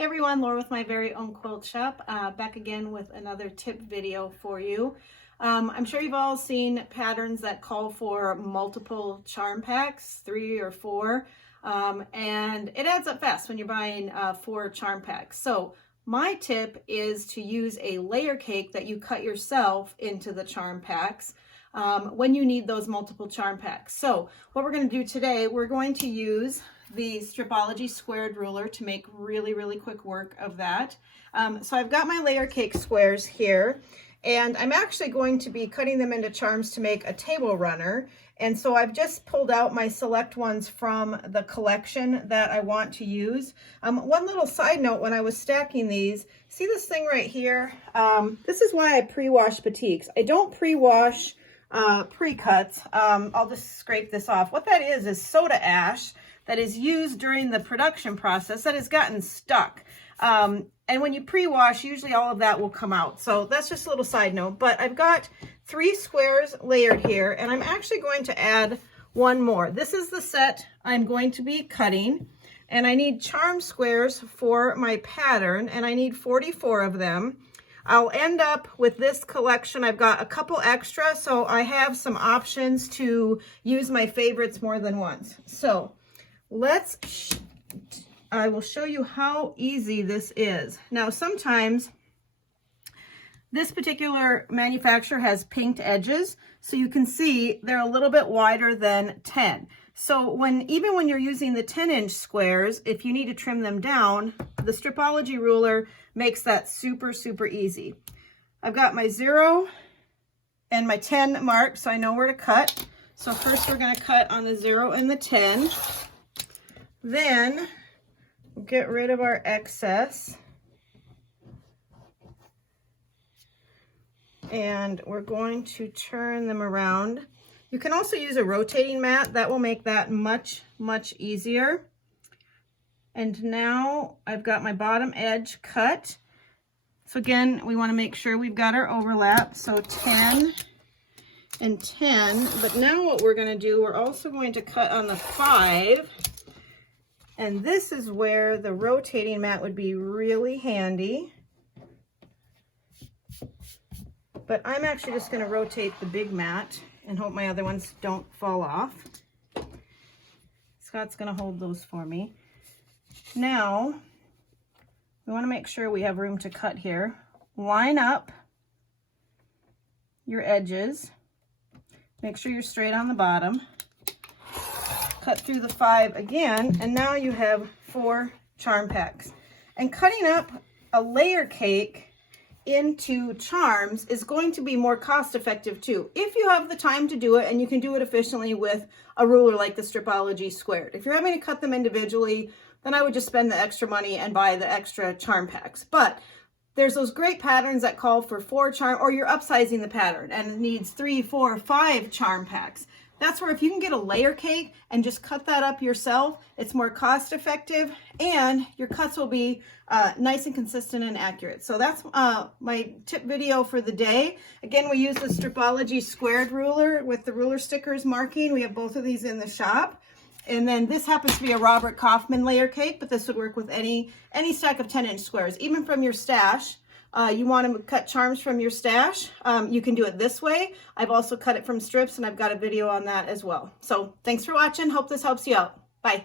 Hey everyone, Laura with My Very Own Quilt Shop, back again with another tip video for you. I'm sure you've all seen patterns that call for multiple charm packs, 3 or 4, and it adds up fast when you're buying 4 charm packs. So my tip is to use a layer cake that you cut yourself into the charm packs when you need those multiple charm packs. So what we're going to do today, we're going to use the Stripology Squared ruler to make really quick work of that. So I've got my layer cake squares here, and I'm actually going to be cutting them into charms to make a table runner. And so I've just pulled out my select ones from the collection that I want to use. One little side note, when I was stacking these, see this thing right here? This is why I pre-wash batiks. I don't pre-wash pre-cuts. I'll just scrape this off. What that is soda ash that is used during the production process that has gotten stuck. And when you pre-wash, usually all of that will come out. So that's just a little side note. But I've got 3 squares layered here, and I'm actually going to add one more. This is the set I'm going to be cutting, and I need charm squares for my pattern, and I need 44 of them. I'll end up with this collection. I've got a couple extra, so I have some options to use my favorites more than once. So I will show you how easy this is. Now, sometimes this particular manufacturer has pinked edges, so you can see they're a little bit wider than 10. So even when you're using the 10-inch squares, if you need to trim them down, the Stripology ruler makes that super easy. I've got my 0 and my 10 marked, so I know where to cut. So first we're going to cut on the 0 and the 10. Then we'll get rid of our excess. And we're going to turn them around. You can also use a rotating mat. That will make that much easier. And now I've got my bottom edge cut. So again, we want to make sure we've got our overlap. So 10 and 10. But now what we're going to do, we're also going to cut on the 5. And this is where the rotating mat would be really handy. But I'm actually just going to rotate the big mat and hope my other ones don't fall off. Scott's going to hold those for me. Now, we want to make sure we have room to cut here. Line up your edges. Make sure you're straight on the bottom. Cut through the 5 again, and now you have 4 charm packs. And cutting up a layer cake into charms is going to be more cost effective too, if you have the time to do it and you can do it efficiently with a ruler like the Stripology Squared. If you're having to cut them individually, then I would just spend the extra money and buy the extra charm packs. But there's those great patterns that call for 4 charm, or you're upsizing the pattern and it needs 3, 4, 5 charm packs. That's where if you can get a layer cake and just cut that up yourself, it's more cost effective and your cuts will be nice and consistent and accurate. So that's my tip video for the day. Again, we use the Stripology Squared ruler with the ruler stickers marking. We have both of these in the shop. And then this happens to be a Robert Kaufman layer cake, but this would work with any stack of 10-inch squares, even from your stash. You want to cut charms from your stash, you can do it this way. I've also cut it from strips, and I've got a video on that as well. So thanks for watching. Hope this helps you out. Bye.